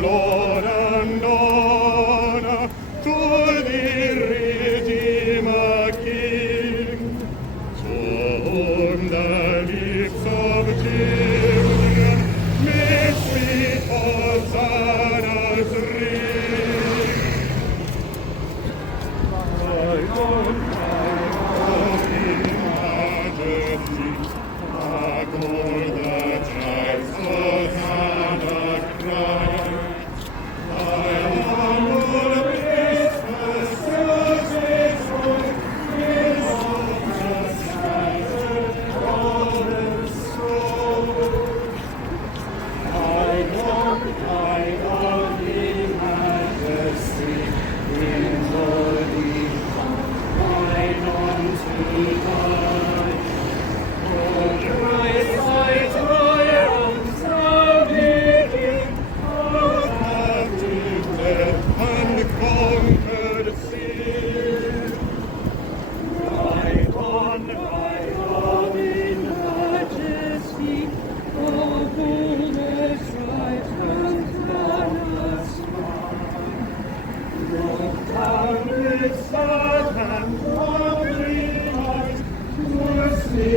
Lord and honor to the Redeemer King, to whom the lips of children make sweet hosannas ring. My God, in majesty, adore the tribes of Hannah Christ. Sad and lonely eyes, mercy,